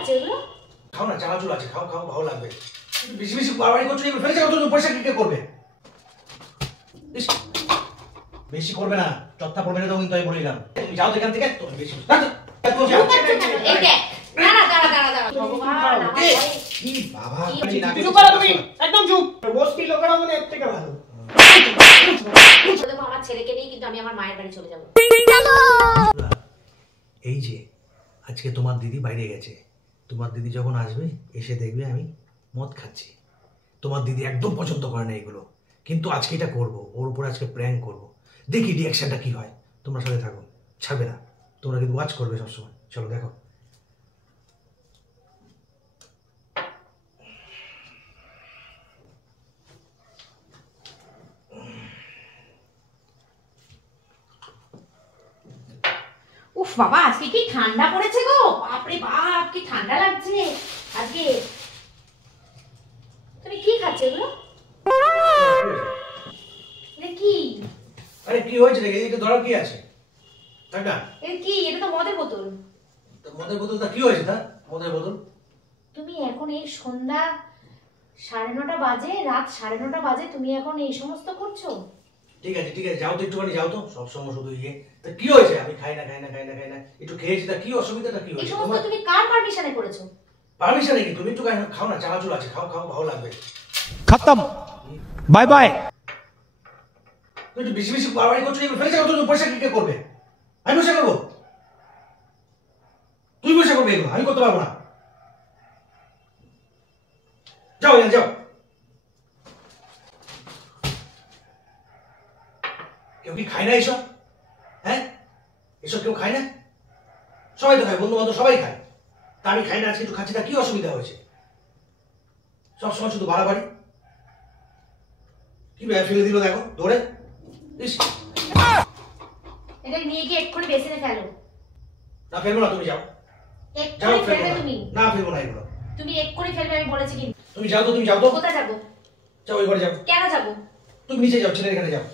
খাচ্ছে এগুলো? খাও না, চানাচুর আছে, খাও খাও, ভালো লাগবে। বেশি বেশি বাড়াবাড়ি করছো, এগুলো ফেলে যাও তো, পয়সা কে করবে? বেশি করবে না, চত্তা পড়বে না তো, কিন্তু আমি বলে দিলাম। তুমি যাও এখান থেকে, তো বেশি এই দেখ, দাঁড়া দাঁড়া দাঁড়া দাঁড়া, ভগবান আমার কি বাবা, চুপ করো তুমি, একদম চুপ। বসতি লোকেরা মনে এর থেকে ভালো। দেখো আমার ছেলেকে নিয়ে কিন্তু আমি আমার মায়ের বাড়ি চলে যাব। এই যে আজকে তোমার দিদি বাইরে গেছে, তোমার দিদি যখন আসবে এসে দেখবে আমি মদ খাচ্ছি। তোমার দিদি একদম পছন্দ করে না এগুলো, কিন্তু আজকে এটা করবো, ওর উপরে আজকে প্র্যাঙ্ক করবো, দেখি রিয়াকশনটা কি হয়। তোমরা সাথে থাকো, ছাড়বে না, তোমরা কিন্তু ওয়াচ করবে সবসময়। চলো দেখো। উফ বাবা, আজকে কি ঠান্ডা পড়েছে গো, বাপরে বাপ কি ঠান্ডা লাগছে আজকে। তুমি কি খাচ্ছ এগুলো? কি? আরে কি হয়েছে রে, এটা ধরার কি আছে? তাই না? এটা কি? এটা তো মদের বোতল। তো মদের বোতলটা কি হয়েছে? তা মদের বোতল তুমি এখন এই সন্ধ্যা 9:30 বাজে, রাত 9:30 বাজে, তুমি এখন এই সমস্ত করছো? ঠিক আছে ঠিক আছে, যাও তো, একটুখানি যাও তো, সবসময় শুধু ইয়ে। তা কি হয়েছে? আমি খাই না খাই না খাই না খাই না, একটু খেয়েছি, তা কি অসুবিধাটা কি এই হয়েছে? সমস্ত তুমি কার পারমিশনে করেছো? পারমিশন কি? তুমি একটু খাও না, চানাচুর আছে, খাও খাও, ভালো লাগবে। खत्म बाय बाय। তুমি একটু বেশি বেশি বাড়াবাড়ি করছো, এগুলো ফেলে যাও তো, পয়সা কে করবে? আমি পয়সা করবো? তুই পয়সা করবে এগুলো? আমি করতে পারবো না। যাও যাও। কেউ কি খায় না এসব? হ্যাঁ, এসব কেউ খায় না? সবাই তো খায়, বন্ধু বান্ধব সবাই খায়। তা আমি খাই না, আজকে একটু খাচ্ছি, তা কি অসুবিধা হয়েছে? সবসময় শুধু বাড়াবাড়ি। কি ফেলে দিল দেখো দৌড়ে। এটা নিয়ে গিয়ে এক্ষুনি বেসিনে ফেলো। না ফেলবো না, তুমি যাও। এক্ষুনি ফেলবে তুমি? না ফেলবো না এগুলো। তুমি এক্ষুনি ফেলবে আমি বলেছি কিন্তু। তুমি যাও তো, তুমি যাও তো। কোথায় যাবো? যাও ওই ঘরে যাও। কেন যাবো? তুমি নিচে যাও, ছেলের এখানে যাও।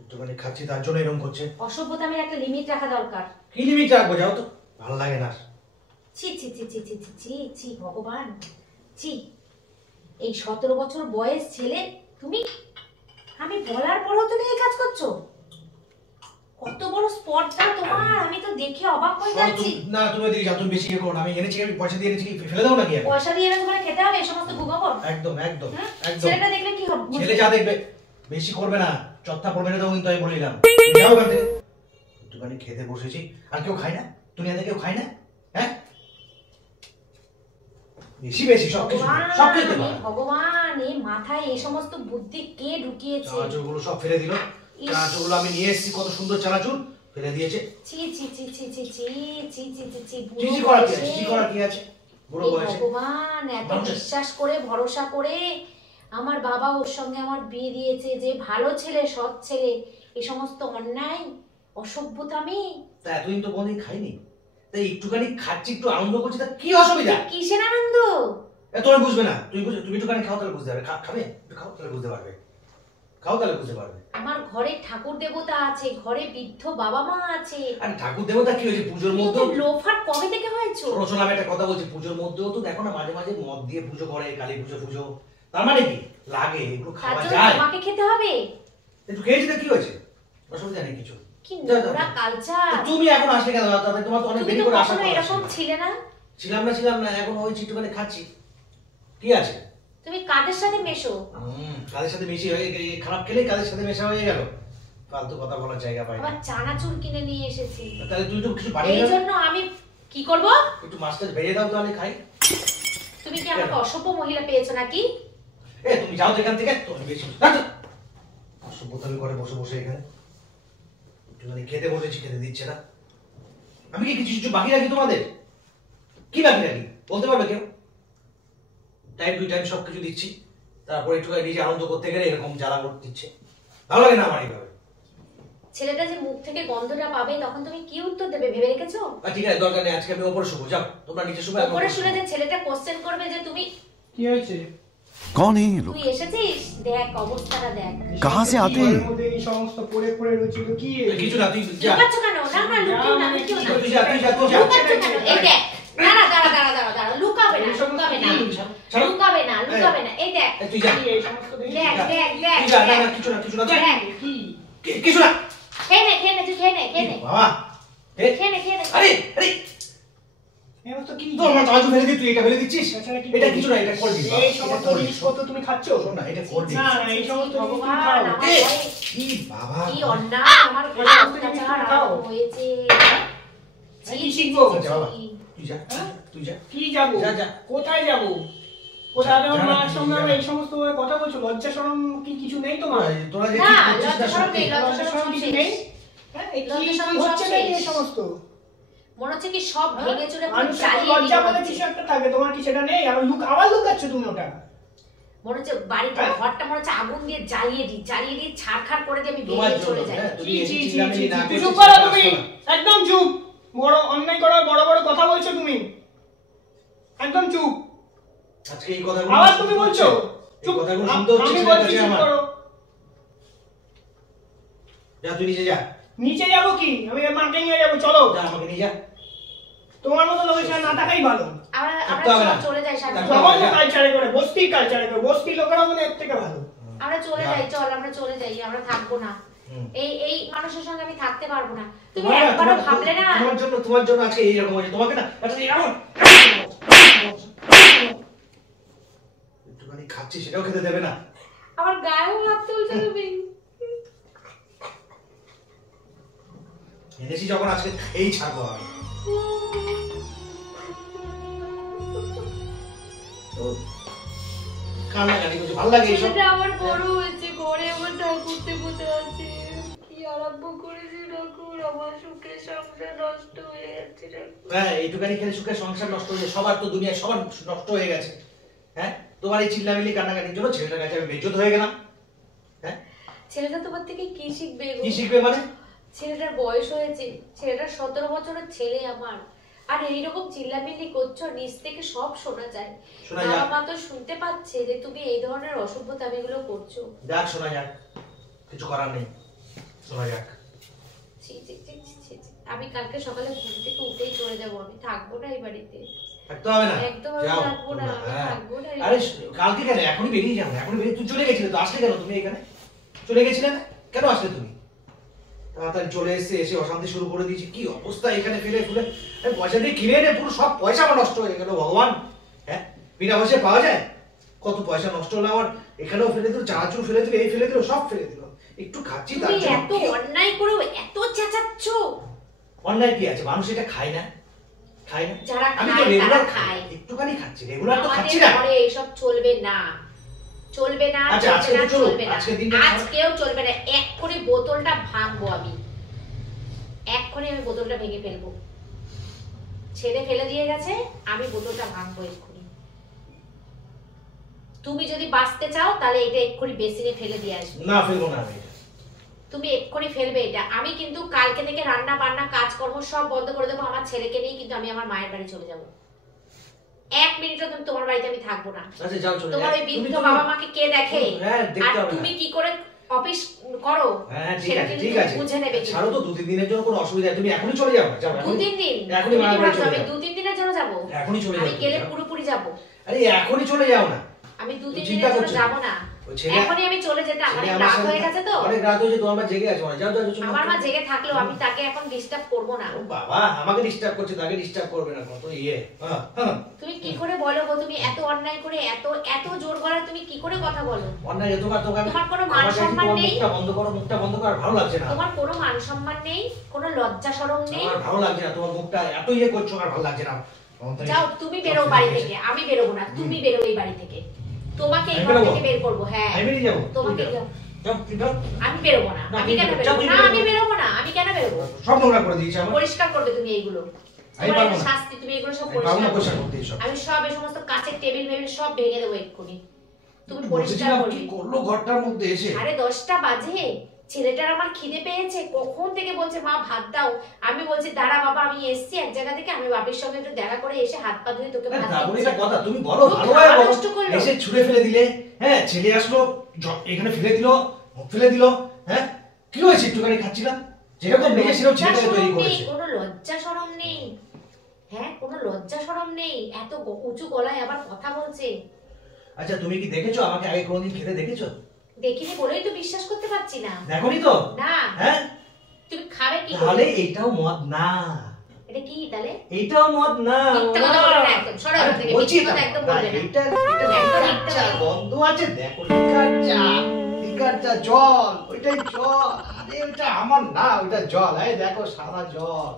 একটুখানি খাচ্ছি তার জন্য এরকম করছে। অসভ্যতামের একটা লিমিট রাখা দরকার। কি লিমিট রাখবো? যাও তো, ভালো লাগে না। ছি ছি ছি ছি ছি ছি ছি ছি ভগবান, ছি। এই 17 বছর বয়স ছেলে তুমি, আমি বলার পরেও তুমি এই কাজ করছো? কত বড় স্পর্ধা তোমার, আমি তো দেখে অবাক হয়ে যাচ্ছি। না তুমি দিয়ে যাও, তুমি বেশি ইয়ে করো না। আমি এনেছি, আমি পয়সা দিয়ে এনেছি, ফেলে দাও নাকি? পয়সা দিয়ে এনে তোমার খেতে হবে এই সমস্ত ভুগাবো? একদম একদম একদম। ছেলেটা দেখলে কি হবে? ছেলে যা দেখবে, বেশি করবে না, চত্তা পড়বে না তো, কিন্তু আমি বলে দিলাম। যাও ওখান থেকে। একটুখানি খেতে বসেছি, আর কেউ খায় না? দুনিয়াতে কেউ খায় না? হ্যাঁ, বেশি বেশি সব কিছু সব খেতে পারে। ভগবান, এই মাথায় এই সমস্ত বুদ্ধি কে ঢুকিয়েছে? চানাচুরগুলো সব ফেলে দিল। চানাচুরগুলো আমি নিয়ে এসেছি, কত সুন্দর চানাচুর, ফেলে দিয়েছে। ছি ছি ছি ছি ছি ছি ছি ছি ছি ছি চিজি করা কি আছে? চিজি করা কি আছে? বুড়ো বয়সে ভগবান, এত বিশ্বাস করে ভরসা করে আমার বাবা ওর সঙ্গে আমার বিয়ে দিয়েছে, যে ভালো ছেলে, সৎ ছেলে, এই সমস্ত অন্যায় অসভ্যতামি। তা এতদিন তো কোনদিন খাইনি, তাই একটুখানি খাচ্ছি, একটু আনন্দ করছি, তা কি অসুবিধা? কিসের আনন্দ? তুমি বুঝবে না, তুমি একটুখানি খাও, তাহলে বুঝতে পারবে। খাবে? খাও তাহলে বুঝতে পারবে, খাও তাহলে বুঝতে পারবে। আমার ঘরে ঠাকুর দেবতা আছে, ঘরে বৃদ্ধ বাবা মা আছে। আরে ঠাকুর দেবতা কি হয়েছে? পুজোর মধ্যে লোফার কবে থেকে হয়েছে? রচনা, আমি একটা কথা বলছি, পুজোর মধ্যেও তো দেখো না মাঝে মাঝে মদ দিয়ে পুজো করে, কালী পুজো। তার মানে কি লাগে? এগুলো খাওয়া যায়? আমাকে খেতে হবে? একটু খেয়েছি তো কি হয়েছে? অসুবিধা নেই কিছু। কি নোংরা কালচার। তুমি এখন আসলে কেন? তোমার তো অনেক দেরি করে আসা। তুমি এরকম ছিলে না? ছিলাম না, এখন ওই একটুখানি খাচ্ছি। কি আছে? তুমি কাদের সাথে মেশো? কাদের সাথে মিশি হয়ে খারাপ খেলে কাদের সাথে মেশা হয়ে গেল। ফালতু কথা বলার জায়গা পাই না। আবার চানাচুর কিনে নিয়ে এসেছি। তাহলে তুই তো কিছু বানিয়ে এই জন্য আমি কি করব? একটু মাছটা ভেজে দাও তাহলে খাই। তুমি কি আমাকে অসভ্য মহিলা পেয়েছো নাকি? তুমি যাও তো এখান থেকে, তো বেশি অসভ্যতামি করে বসে বসে এখানে। একটুখানি খেতে বসেছি, খেতে দিচ্ছে না। আমি কি কিছু বাকি রাখি তোমাদের? কি বাকি রাখি বলতে পারবে কেউ? টাইম টু টাইম সবকিছু দিচ্ছি, তারপরে একটু নিজে আনন্দ করতে গেলে এরকম জ্বালা করতে দিচ্ছে। ভালো লাগে না আমার এইভাবে। ছেলেটা যে মুখ থেকে গন্ধটা পাবে, তখন তুমি কি উত্তর দেবে ভেবে রেখেছো? ঠিক আছে, দরকার নেই, আজকে আমি উপরে শুবো। যাও তোমরা নিচে শুবে। উপরে শুলে যে ছেলেটা কোশ্চেন করবে যে তুমি কি হয়েছে, कौन है ये लोग, তুই এসেছিস, দেখ অবস্থাটা দেখ, कहाँ से आते हैं? এই সমস্ত পড়ে পড়ে রয়েছে কি? কিছু না, তুই যা। লুকাচ্ছ কেন? না লুকিও না, লুকিও না। তুই যা। লুকাচ্ছ কেন? এই দেখ, দাঁড়া দাঁড়া দাঁড়া হবে না, এই দেখ তুই যা এই সমস্ত দেখি দেখ দেখ তুই দেখ যা, না না কিছু না কিছু না দেখ। কি কিছু না খেয়ে নে তুই খেয়ে নে বাবা খেয়ে নে আরে আরে এই সমস্ত কি তোর মা তাজু ফেলে দিই, তুই এটা ফেলে দিচ্ছিস? তাছাড়া কি এটা কিছু না, এটা কোল্ড ড্রিঙ্ক। এই সমস্ত জিনিসপত্র তুমি খাচ্ছো? শোন না, এটা কোল্ড না ড্রিঙ্ক। না এই সমস্ত জিনিস তুমি ভগবান, খাও আমার এ, ঘরে কি বাবা কি অন্যায় আমার ঘরে এই অত্যাচার খাও। আরম্ভ হয়েছে। ছি, কি ছি, শিখবো? ছি, আচ্ছা বাবা, ছি। তুই যা হ্যাঁ? তুই যা কি যাবো? যা, যা। কোথায় যাবো? কোথায় যা, আমার যা, মার সঙ্গে যা। আমরা এই সমস্ত ভাবে কথা বলছো? লজ্জা শরম কি কিছু নেই তোমার? তোরা যে না, কি করছিস লজ্জা না শরম সত্যি? নেই, লজ্জা লজ্জা শরম শরম কিছু শেষ। নেই? হ্যাঁ, এই কি লজ্জা শরম কি সব হচ্ছে নাকি শেষ। এই সমস্ত? মনে হচ্ছে কি সব হ্যাঁ? ভেঙে চুরে পুরো মানুষের তো জ্বালিয়ে লজ্জা দিতে বলে হচ্ছে। কিছু একটা থাকে, তোমার কি সেটা নেই? আর আবার লুকাচ্ছ তুমি ওটা। মনে হচ্ছে বাড়িটা হ্যাঁ? ঘরটা মনে হচ্ছে আগুন দিয়ে জ্বালিয়ে দিই ছাড়খাড় করে দিয়ে আমি তোমার বেরিয়ে চলে জন্য, যাই। হ্যাঁ, তুমি ছি, এসে ছি, ছি, চিল্লামিল্লি ছি, না ছি, করছিস, চুপ করো সেটা তুমি। আসতো না। একদম চুপ। বড় অন্যায় করার বড় বড় কথা বলছো তুমি। একদম চুপ। আজকে এই কথাগুলো আবার শুনতে তুমি বলছো? হচ্ছে। এই চুপ। কথাগুলো শুনতে হচ্ছে আমি ছেলের বলছি কাছে চুপ আমার। করো। যা তুই নিচে যা, নিচে যাবো কি? আমি মাকে নিয়ে যাবো, চলো। যা আমাকে নিয়ে যা। তোমার মতো লোকের সাথে না থাকাই ভালো। আমরা থাকতে হবে না। চলে যাই সাথে। থাকতে হবে। জঘন্য কালচারে করে, বস্তির কালচারে করে, বস্তির লোকেরা মনে এর থেকে ভালো। আমরা চলে যা। যাই, চল আমরা চলে যাই, আমরা থাকবো না। হুম। এই মানুষের সঙ্গে আমি থাকতে পারবো না। তুমি তোমার না, একবারও তোমার- ভাবলে না? তোমার জন্য আজকে এইরকম হয়েছে। তোমাকে না আজকে এমন একটুখানি খাচ্ছি, সেটাও খেতে দেবে না। আমার গায়েও হাত তুলছো তুমি। এনেছি যখন আজকে এই ছাড়বো আমি। তো কান্নাকাটি করছে, ভালো লাগে এইসব। ছেলেটা আমার বড় হয়েছে, ঘরে আমার ঠাকুরতে বসে আছে। কি আরম্ভ করেছে ঠাকুর, আমার সুখের সংসার নষ্ট হয়ে যাচ্ছে ঠাকুর। হ্যাঁ, এইটুখানি খেলে সুখের সংসার নষ্ট হয়ে যায়। সবার তো দুনিয়া সবার নষ্ট হয়ে গেছে। হ্যাঁ, তোমার এই চিল্লামিল্লি কান্নাকাটির জন্য ছেলেটার কাছে আমি বেজ্জত হয়ে গেলাম। হ্যাঁ, ছেলেটা তোমার থেকে কি শিখবে গো? কি শিখবে মানে? ছেলেটার বয়স হয়েছে, ছেলেটার 17 বছরের ছেলে আমার। আর এইরকম চিল্লামিল্লি করছো, নিচ থেকে সব শোনা যায়। শোনা বাবা যাক। মা তো শুনতে পাচ্ছে যে তুমি এই ধরনের অসভ্যতামিগুলো করছো। যাক, শোনা যাক, কিছু করার নেই, শোনা যাক। ছি, ছি, ছি, ছি, ছি, ছি। আমি কালকে সকালে ঘুম থেকে উঠেই চলে যাবো, আমি থাকবো না এই বাড়িতে। থাকতে হবে না, একদম আমি যাও থাকবো না, আমি হ্যাঁ। থাকবো না এই আরে বাড়িতে। কালকে কেন, এখনই বেরিয়ে যাও, এখনই বেরিয়ে। তুই চলে গেছিলে তো, আসলে কেন তুমি এখানে? চলে গেছিলে না, কেন আসলে তুমি? তাড়াতাড়ি চলে এসে এসে অশান্তি শুরু করে দিয়েছি। কি অবস্থা এখানে ফেলে ফুলে, আরে পয়সা দিয়ে কিনে এনে পুরো সব পয়সা আমার নষ্ট হয়ে গেল। ভগবান, হ্যাঁ, বিনা পয়সায় পাওয়া যায়? কত পয়সা নষ্ট হলো আমার। এখানেও ফেলে দিল, চানাচুর ফেলে দিল, এই ফেলে দিল, সব ফেলে দিল। একটু খাচ্ছি তার তুমি জন্য এত কি- অন্যায় করেও এত চেঁচাচ্ছ। অন্যায় কি আছে? মানুষ এটা খায় না, খায় না। যারা আমি তো খায় রেগুলার তারা খাই, খায়। একটুখানি খাচ্ছি, রেগুলার তো খাচ্ছি আমাদের না। ঘরে এইসব চলবে না, চলবে না, আচ্ছা, চলবে আজকে না, তো চলুক, চলবে না। আজকের দিনটা আজকেও চলবে না। এক করে বোতলটা ভাঙবো আমি, এক করে আমি বোতলটা ভেঙে ফেলবো। ছেলে ফেলে দিয়ে গেছে, আমি বোতলটা ভাঙবো এক্ষুনি। তুমি যদি বাঁচতে চাও তাহলে এটা এক্ষুনি বেসিনে ফেলে দিয়ে আসবে। না, ফেলবো না আমি এটা। তুমি এক্ষুনি ফেলবে এটা। আমি কিন্তু কালকে থেকে রান্না বান্না কাজকর্ম সব বন্ধ করে দেবো। আমার ছেলেকে নিয়ে কিন্তু আমি আমার মায়ের বাড়ি চলে যাবো। 1 মিনিটও তুমি তোমার বাড়িতে আমি থাকবো না। আচ্ছা, যাও চলে তোমার যাও। ওই বৃদ্ধ তুমি- বাবা মাকে কে দেখে? হ্যাঁ, দেখতে আর হবে তুমি না। কি করে অফিস করো? হ্যাঁ, ঠিক সেটা আছে, কিন্তু ঠিক তুমি আছে। বুঝে নেবে কিন্তু। ছাড়ো তো, 2-3 দিনের জন্য কোনো অসুবিধা নেই। তুমি এখনই চলে যাও না, যাও এখনই। 2-3 দিন? এখনই তুমি কি মায়ের বাড়ি ভাবছো চলে আমি যাও। 2-3 দিনের জন্য যাবো? এখনই চলে আমি যাও, গেলে যাও। পুরোপুরি যাবো। আরে এখনই চলে যাও না। আমি 2-3 চিন্তা দিনের জন্য করছো? যাবো না। ওই ছেলে- এখনই আমি চলে যেতাম। ছেলে অনেক আমার রাত সাথে হয়ে গেছে তো। অনেক রাত হয়েছে, তোমার মা জেগে আছে, যাও যাও চলে আমার মা যাও। জেগে থাকলেও আমি তাকে এখন ডিস্টার্ব করবো না। ও বাবা, আমাকে ডিস্টার্ব করছে, তাকে ডিস্টার্ব করবে না, কত ইয়ে। হ্যাঁ, হ্যাঁ। তুমি কি করে বলো গো? তুমি এত অন্যায় করে এত এত জোর গলায় তুমি কি করে কথা বলো? অন্যায় তোমার তোমার কোনো মান আমার কাছে সম্মান তোমার নেই? মুখটা বন্ধ করো, মুখটা বন্ধ করো, আর ভালো লাগছে না। তোমার কোনো মান সম্মান নেই, কোনো লজ্জা শরম নেই। আমার ভালো লাগছে না, তোমার মুখটা এত ইয়ে করছো, আর ভালো লাগছে না। যাও, তুমি বেরো বাড়ি থেকে, আমি বেরোবো না। তুমি বেরো এই বাড়ি থেকে, তোমাকে এই আমি ঘর বেরোবো? থেকে বের করবো। হ্যাঁ, আমি বেরিয়ে যাবো। তোমাকে তুমি যাও। যাও। যাও, তুমি যাও। আমি বেরোবো না। না, আমি তুমি কেন যাও, বেরোবো তুমি না? বেরোবো। আমি বেরোবো না। আমি কেন বেরোবো? সব নোংরা করে দিয়েছি আমার। পরিষ্কার করবে তুমি এইগুলো। আমি তোমার পারবো একটা না। শাস্তি, তুমি এগুলো সব আমি পারবো না পরিষ্কার পরিষ্কার করবে। করতে এইসব। আমি সব এই সমস্ত কাঁচের টেবিল মেবিল সব ভেঙে দেবো এক্ষুনি। তুমি পরিষ্কার বসেছিলাম, করবে। কি করলো ঘরটার মধ্যে এসে? আরে 10টা বাজে, ছেলেটার আমার খিদে পেয়েছে, কখন থেকে বলছে মা ভাত দাও। আমি বলছি দাঁড়া বাবা, আমি এসছি এক জায়গা থেকে, আমি বাপের সঙ্গে একটু দেখা করে এসে হাত পা ধুয়ে তোকে আরে ভাত দারুণ দিচ্ছি। একটা কথা, তুমি বলো, খুব ভালোভাবে খাবার বলো। নষ্ট করলো। এসে ছুঁড়ে ফেলে দিলে, হ্যাঁ, ছেলে আসলো, এখানে ফেলে দিল, মুখ ফেলে দিল, হ্যাঁ, কি হয়েছে? একটুখানি খাচ্ছিলাম, যেরকম নিজে সেরকম ছেলেটাকে তৈরি করেছে। কোনো লজ্জা শরম নেই। হ্যাঁ, কোনো লজ্জা শরম নেই। এত উঁচু গলায় আবার কথা বলছে। আচ্ছা তুমি কি দেখেছো আমাকে আগে কোনোদিন খেতে দেখেছো? দেখিনি বলেই তো বিশ্বাস করতে পারছি না। দেখোনি তো? না। হ্যাঁ তুমি খাবে কি তাহলে করে? এইটাও মদ না। এটা কি তাহলে? এইটাও মদ না। মিথ্যা কথা বলবে না একদম, সরো এখান থেকে, বলছি মিথ্যা কথা একদম বলবে না। এটা একদম লিকার মিথ্যা চা কথা। গন্ধ আছে, দেখো লিকার চা জল, ওইটাই জল। আরে ওইটা আমার না, ওইটা জল। এই দেখো সাদা জল।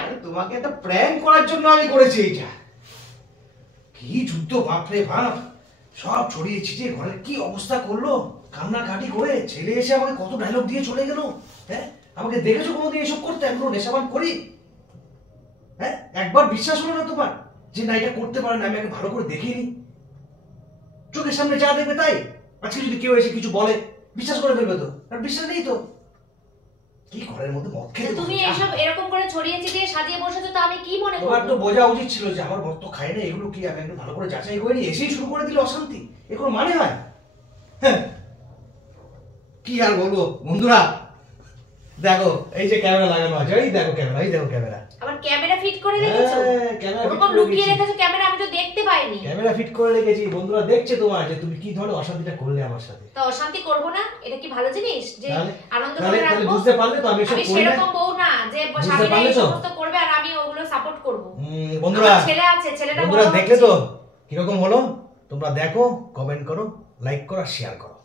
আরে তোমাকে একটা প্র্যাঙ্ক করার জন্য আমি করেছি এইটা। কি যুদ্ধ বাপরে বাপ, সব ছড়িয়ে ছিটিয়ে ঘরের কি অবস্থা করলো, কান্নাকাটি করে। ছেলে এসে আমাকে কত ডায়লগ দিয়ে চলে গেল। হ্যাঁ আমাকে দেখেছো কোনোদিন এসব করতে? আমি কোনো নেশাবান করি? হ্যাঁ একবার বিশ্বাস হলো না তোমার যে না এটা করতে পারে না? আমি আগে ভালো করে দেখিনি, চোখের সামনে যা দেখবে তাই। আজকে যদি কেউ এসে কিছু বলে বিশ্বাস করে ফেলবে তো? আর বিশ্বাস নেই তো। কি ঘরের মধ্যে মদ খেতে তুমি বসেছে? এইসব এরকম করে ছড়িয়ে ছিটিয়ে সাজিয়ে বসেছো, তো আমি কি মনে তোমার করব? তো বোঝা উচিত ছিল যে আমার ভক্ত খায় না এগুলো। কি আমি একটু ভালো করে যাচাই করিনি, এসেই শুরু করে দিল অশান্তি। এ কোনো মানে হয়? হ্যাঁ কি আর বলবো বন্ধুরা, দেখো এই যে ক্যামেরা লাগানো আছে, এই দেখো ক্যামেরা, এই দেখো ক্যামেরা। আবার ক্যামেরা ফিট করে রেখেছো? হ্যাঁ, ক্যামেরা ফিট ওরকম করে লুকিয়ে রেখেছি। রেখেছো ক্যামেরা, আমি তো দেখতে পাইনি। ক্যামেরা ফিট করে রেখেছি, বন্ধুরা দেখছে তোমার যে তুমি কি ধরনের অশান্তিটা করলে আমার সাথে। তো অশান্তি করব না? এটা কি ভালো জিনিস যে আনন্দ করে তাহলে রাখবো? বুঝতে পারলে তো আমি এসব আমি করি না। সেরকম বউ না যে বুঝতে স্বামীরা পারলে এই তো? সমস্ত করবে আর আমি ওগুলো সাপোর্ট করব। বন্ধুরা, আমার ছেলে আছে, ছেলেটা বড় বন্ধুরা দেখলে হচ্ছে। তো কিরকম হলো? তোমরা দেখো, কমেন্ট করো, লাইক করো আর শেয়ার করো।